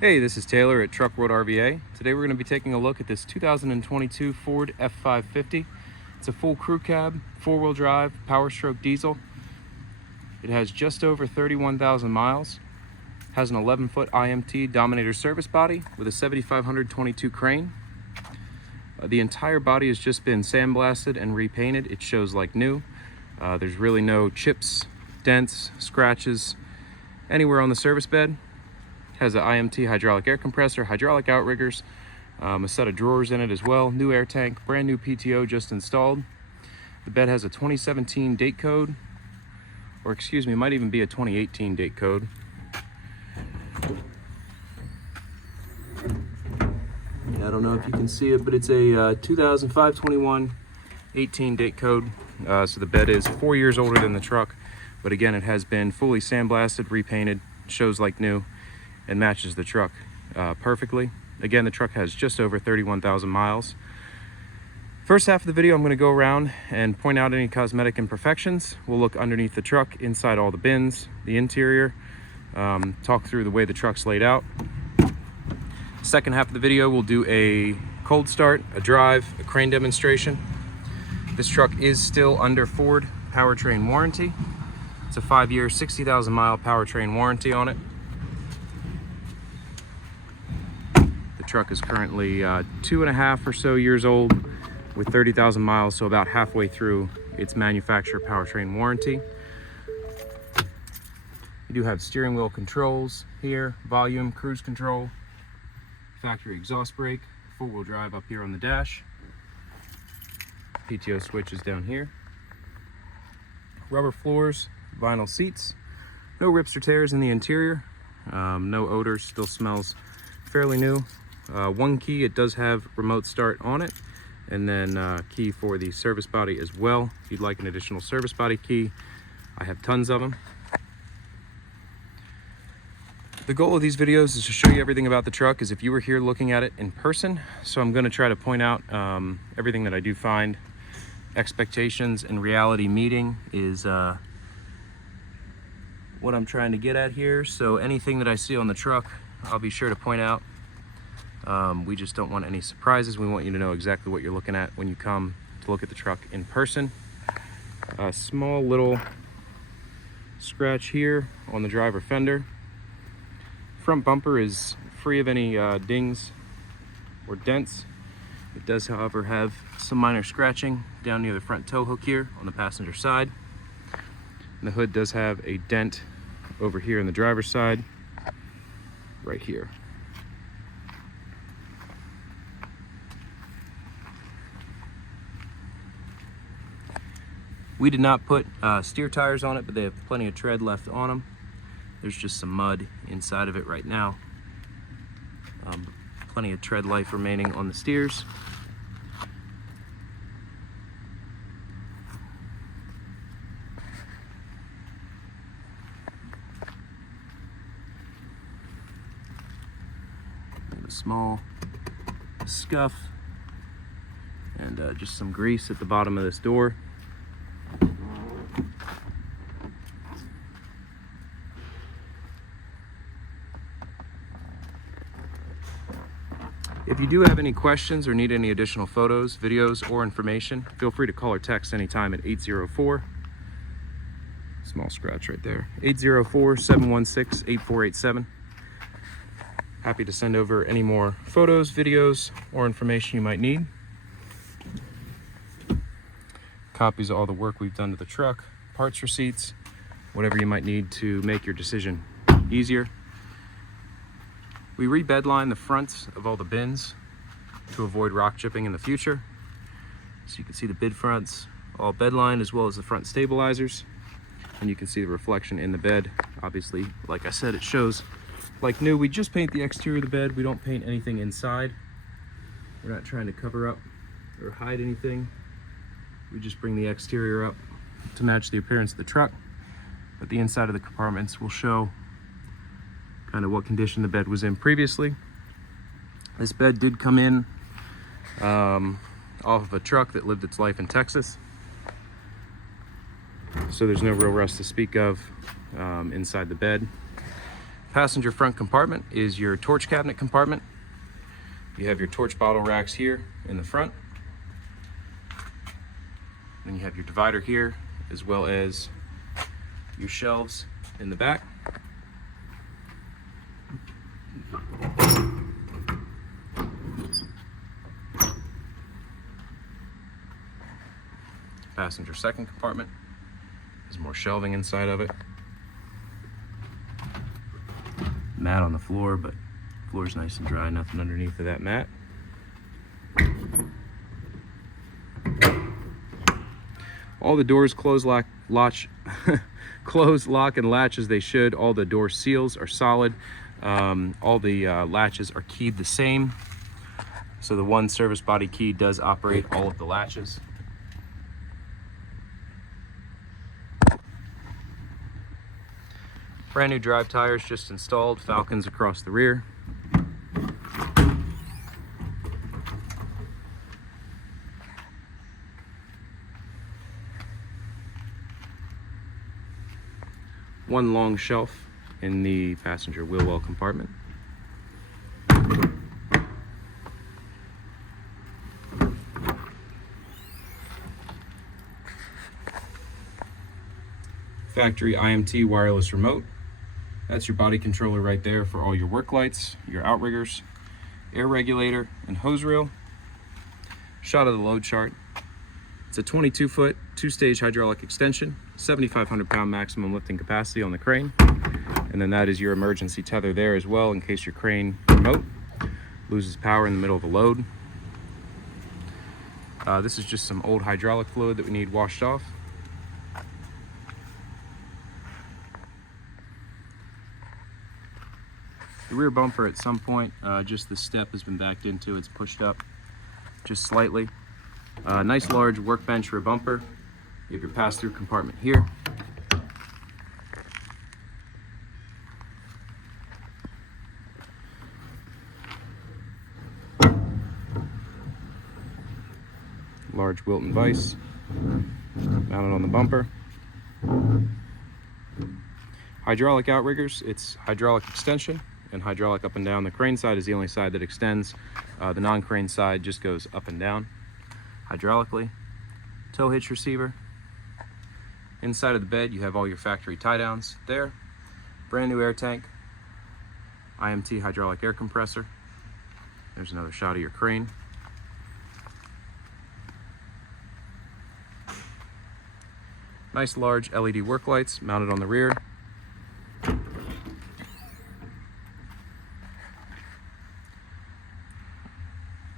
Hey, this is Taylor at Truck World RVA. Today we're going to be taking a look at this 2022 Ford F550. It's a full crew cab, four-wheel drive, powerstroke diesel. It has just over 31,000 miles. Has an 11-foot IMT Dominator service body with a 7522 crane. The entire body has just been sandblasted and repainted. It shows like new. There's really no chips, dents, scratches anywhere on the service bed. Has an IMT hydraulic air compressor, hydraulic outriggers, a set of drawers in it as well, new air tank, brand new PTO just installed. The bed has a 2017 date code, or excuse me, it might even be a 2018 date code. Yeah, I don't know if you can see it, but it's a 2005-21 18 date code. So the bed is 4 years older than the truck, but again, it has been fully sandblasted, repainted, shows like new, and matches the truck perfectly. Again, the truck has just over 31,000 miles. First half of the video, I'm going to go around and point out any cosmetic imperfections. We'll look underneath the truck, inside all the bins, the interior, talk through the way the truck's laid out. Second half of the video, we'll do a cold start, a drive, a crane demonstration. This truck is still under Ford powertrain warranty. It's a 5-year, 60,000 mile powertrain warranty on it. Truck is currently 2.5 or so years old with 30,000 miles, so about halfway through its manufacturer powertrain warranty. You do have steering wheel controls here, volume, cruise control, factory exhaust brake, four-wheel drive up here on the dash. PTO switch is down here. Rubber floors, vinyl seats, no rips or tears in the interior, no odors, still smells fairly new. One key, it does have remote start on it, and then key for the service body as well. If you'd like an additional service body key, I have tons of them. The goal of these videos is to show you everything about the truck as if you were here looking at it in person. So I'm going to try to point out everything that I do find. Expectations and reality meeting is what I'm trying to get at here. So anything that I see on the truck, I'll be sure to point out. We just don't want any surprises. We want you to know exactly what you're looking at when you come to look at the truck in person. A small little scratch here on the driver fender. Front bumper is free of any dings or dents. It does, however, have some minor scratching down near the front tow hook here on the passenger side. And the hood does have a dent over here on the driver's side, right here. We did not put steer tires on it, but they have plenty of tread left on them. There's just some mud inside of it right now. Plenty of tread life remaining on the steers. A small scuff and just some grease at the bottom of this door. If you do have any questions or need any additional photos, videos, or information, feel free to call or text anytime at 804, small scratch right there, 804-716-8487. Happy to send over any more photos, videos, or information you might need. Copies of all the work we've done to the truck, parts receipts, whatever you might need to make your decision easier. We rebedline the fronts of all the bins to avoid rock chipping in the future. So you can see the bid fronts all bedlined, as well as the front stabilizers. And you can see the reflection in the bed. Obviously, like I said, it shows like new. We just paint the exterior of the bed. We don't paint anything inside. We're not trying to cover up or hide anything. We just bring the exterior up to match the appearance of the truck. But the inside of the compartments will show kind of what condition the bed was in previously. This bed did come in off of a truck that lived its life in Texas. So there's no real rust to speak of inside the bed. Passenger front compartment is your torch cabinet compartment. You have your torch bottle racks here in the front. Then you have your divider here, as well as your shelves in the back. Passenger second compartment. There's more shelving inside of it. Mat on the floor, but the floor's nice and dry, nothing underneath of that mat. All the doors close, lock, close, lock, and latch as they should. All the door seals are solid. All the latches are keyed the same. So the one service body key does operate all of the latches. Brand new drive tires just installed, Falcons across the rear. One long shelf in the passenger wheel well compartment. Factory IMT wireless remote. That's your body controller right there for all your work lights, your outriggers, air regulator, and hose reel. Shot of the load chart. It's a 22-foot, two-stage hydraulic extension, 7,500 pound maximum lifting capacity on the crane. And then that is your emergency tether there as well in case your crane remote loses power in the middle of a load. This is just some old hydraulic fluid that we need washed off. The rear bumper at some point, just the step has been backed into, it's pushed up just slightly. Nice large workbench rear bumper. You have your pass-through compartment here. Large Wilton vise mounted on the bumper. Hydraulic outriggers, it's hydraulic extension and hydraulic up and down. The crane side is the only side that extends. The non-crane side just goes up and down hydraulically. Tow hitch receiver. Inside of the bed you have all your factory tie downs there. Brand new air tank. IMT hydraulic air compressor. There's another shot of your crane. Nice large LED work lights mounted on the rear.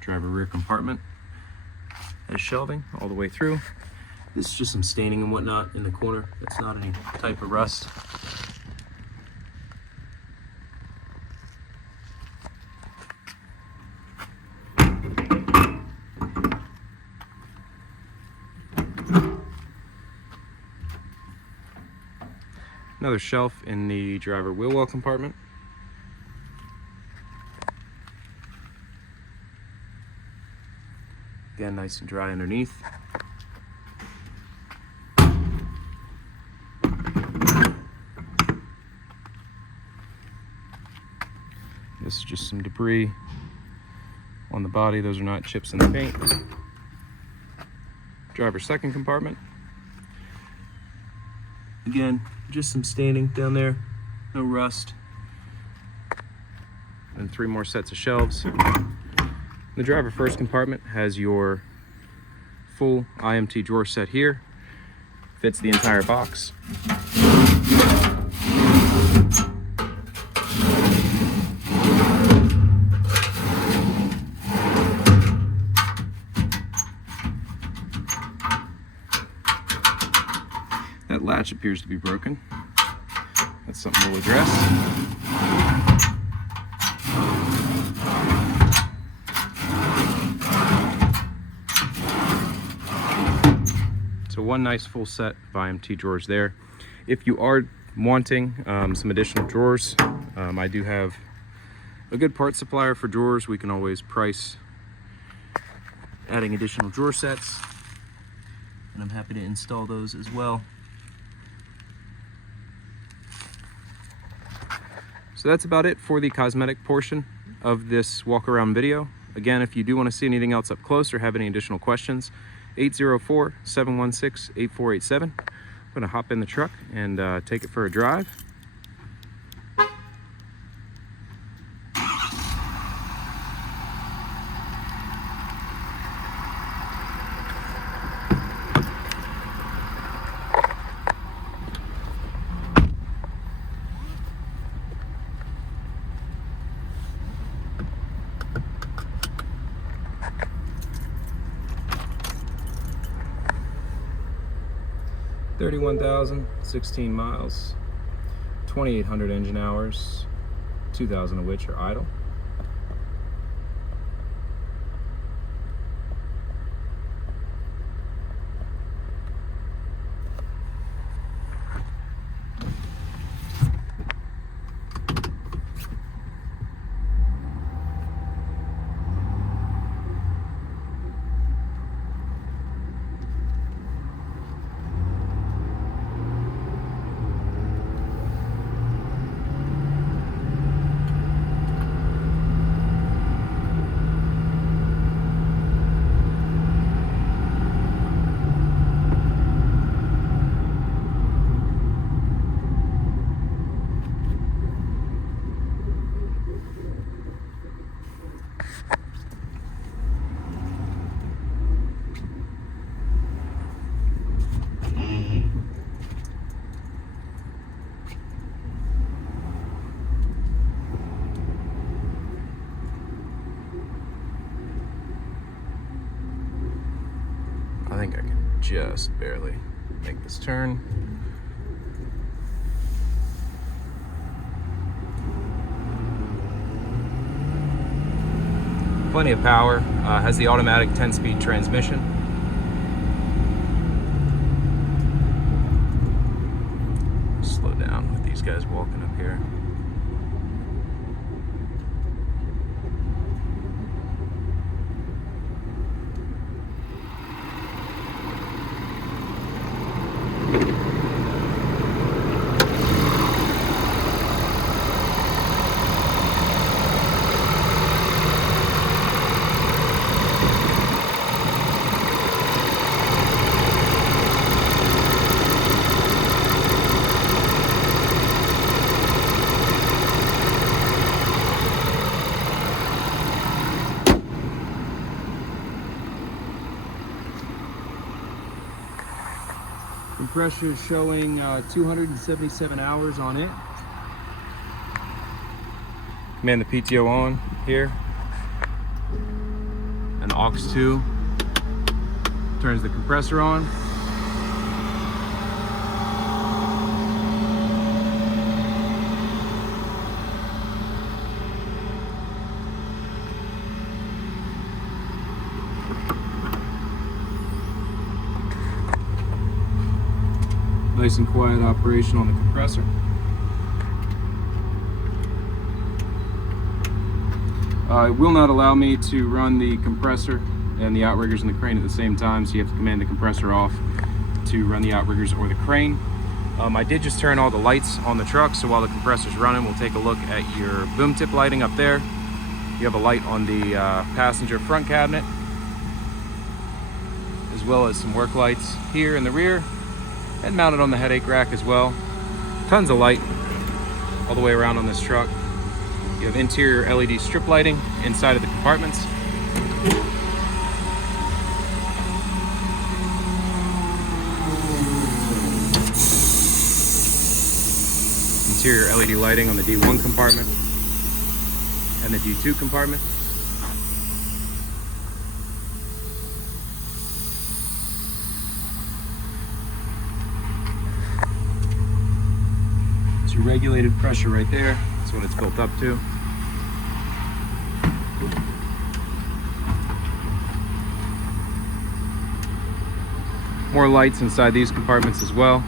Driver rear compartment has shelving all the way through. This is just some staining and whatnot in the corner. It's not any type of rust. Another shelf in the driver wheel well compartment. Again, nice and dry underneath. This is just some debris on the body. Those are not chips in the paint. Driver second compartment. Again, just some staining down there, no rust. And 3 more sets of shelves. The driver first compartment has your full IMT drawer set here. Fits the entire box. That latch appears to be broken. That's something we'll address. So one nice full set of IMT drawers there. If you are wanting some additional drawers, I do have a good part supplier for drawers. We can always price adding additional drawer sets, and I'm happy to install those as well. So that's about it for the cosmetic portion of this walk around video. Again, if you do want to see anything else up close or have any additional questions, 804-716-8487. I'm going to hop in the truck and take it for a drive. $31,016 miles, 2,800 engine hours, 2,000 of which are idle. I think I can just barely make this turn. Plenty of power, has the automatic 10-speed transmission. Slow down with these guys walking up here. Compressor is showing 277 hours on it. Command the PTO on here. And aux 2 turns the compressor on. Nice and quiet operation on the compressor. It will not allow me to run the compressor and the outriggers and the crane at the same time, so you have to command the compressor off to run the outriggers or the crane. I did just turn all the lights on the truck, so while the compressor's running, we'll take a look at your boom tip lighting up there. You have a light on the passenger front cabinet, as well as some work lights here in the rear, and mounted on the headache rack as well. Tons of light all the way around on this truck. You have interior LED strip lighting inside of the compartments. Interior LED lighting on the D1 compartment and the D2 compartment. Regulated pressure right there. That's what it's built up to. More lights inside these compartments as well.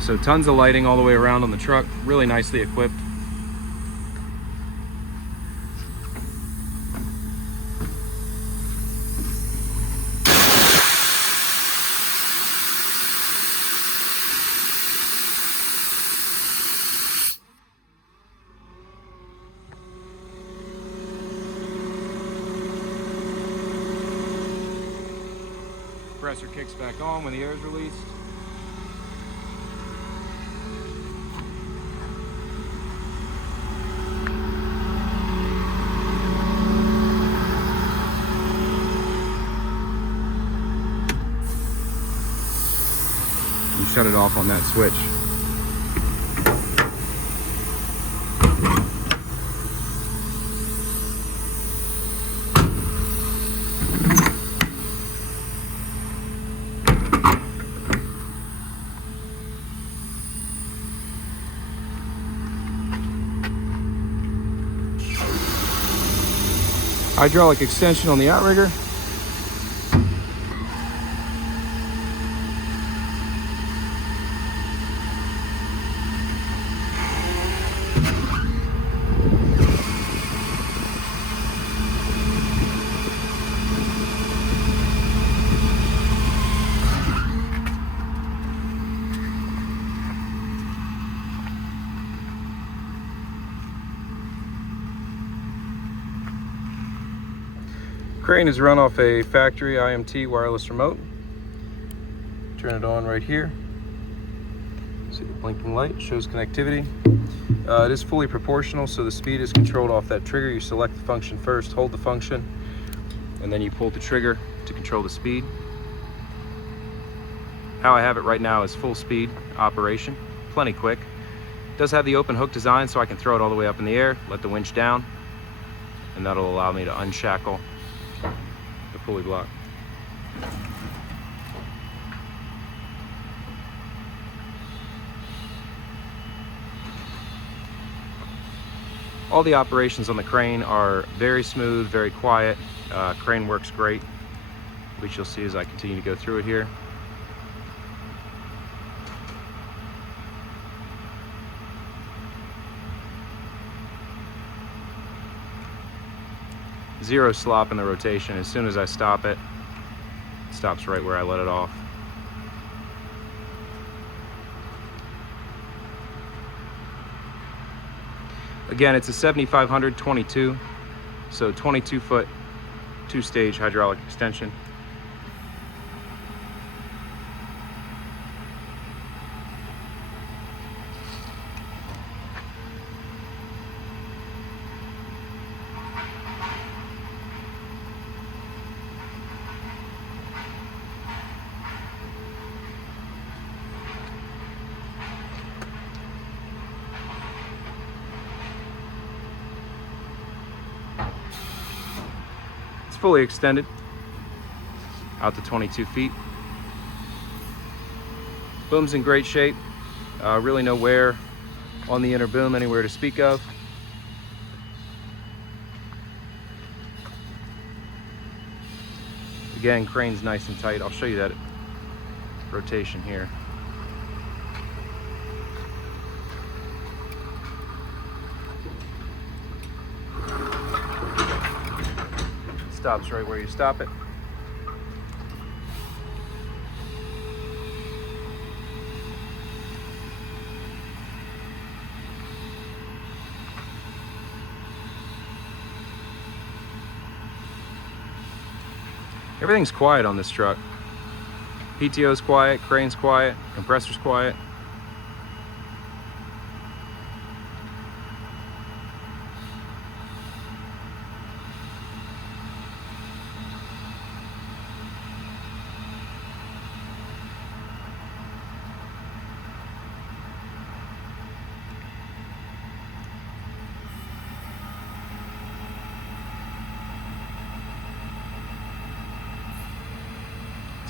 So tons of lighting all the way around on the truck, really nicely equipped. compressor kicks back on when the air is released. You shut it off on that switch. Hydraulic extension on the outrigger. Crane is run off a factory IMT wireless remote. Turn it on right here. See the blinking light shows connectivity. It is fully proportional, so the speed is controlled off that trigger. You select the function first, hold the function, and then you pull the trigger to control the speed. How I have it right now is full speed operation, plenty quick. It does have the open hook design, so I can throw it all the way up in the air, let the winch down, and that'll allow me to unshackle the pulley block. All the operations on the crane are very smooth, very quiet. Crane works great, which you'll see as I continue to go through it here. Zero slop in the rotation. As soon as I stop it, it stops right where I let it off. Again, it's a 7500 22, so 22-foot, two-stage hydraulic extension. Fully extended out to 22 feet. Boom's in great shape. Really no wear on the inner boom anywhere to speak of. Again, crane's nice and tight. I'll show you that rotation here. Stops right where you stop it. Everything's quiet on this truck. PTO's quiet, crane's quiet, compressor's quiet.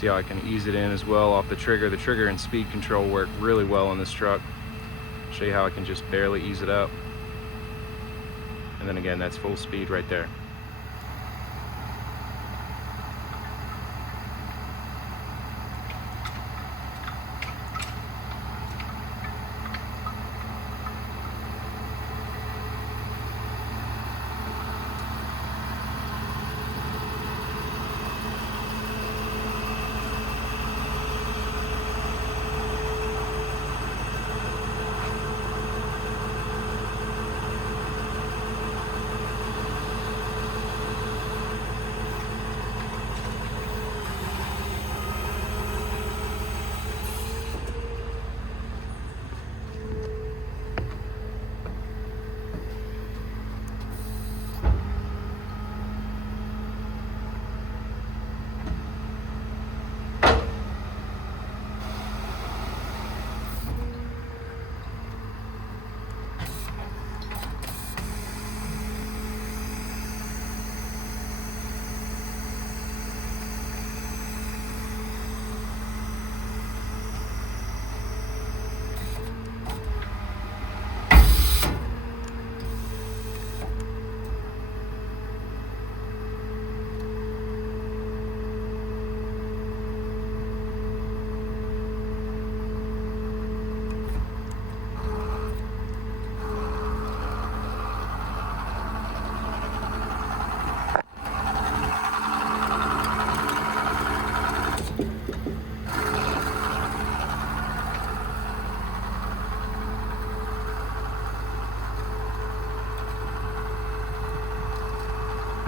See how I can ease it in as well off the trigger. The trigger and speed control work really well on this truck. I'll show you how I can just barely ease it up. And then again, that's full speed right there.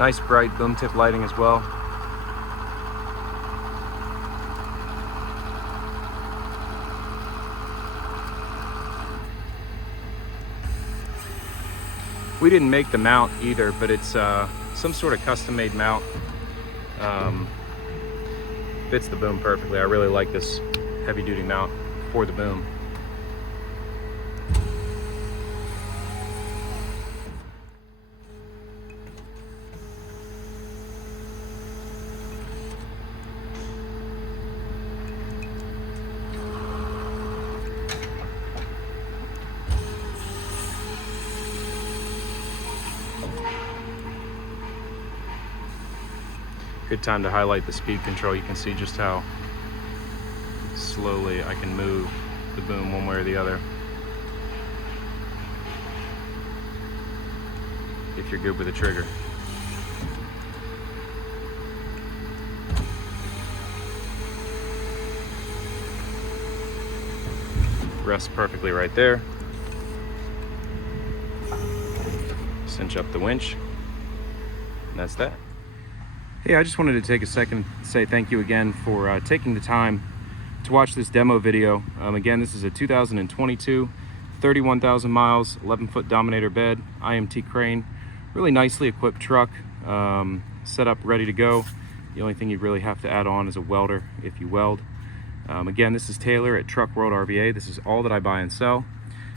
Nice bright boom tip lighting as well. We didn't make the mount either, but it's some sort of custom-made mount. Fits the boom perfectly. I really like this heavy-duty mount for the boom. Good time to highlight the speed control. You can see just how slowly I can move the boom one way or the other. If you're good with the trigger. Rests perfectly right there. Cinch up the winch, and that's that. Hey, I just wanted to take a second to say thank you again for taking the time to watch this demo video. Again, this is a 2022, 31,000 miles, 11-foot Dominator bed, IMT crane. Really nicely equipped truck, set up, ready to go. The only thing you really have to add on is a welder if you weld. Again, this is Taylor at Truck World RVA. This is all that I buy and sell.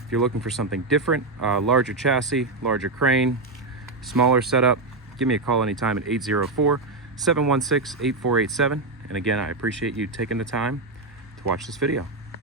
If you're looking for something different, larger chassis, larger crane, smaller setup, give me a call anytime at 804-716-8487. And again, I appreciate you taking the time to watch this video.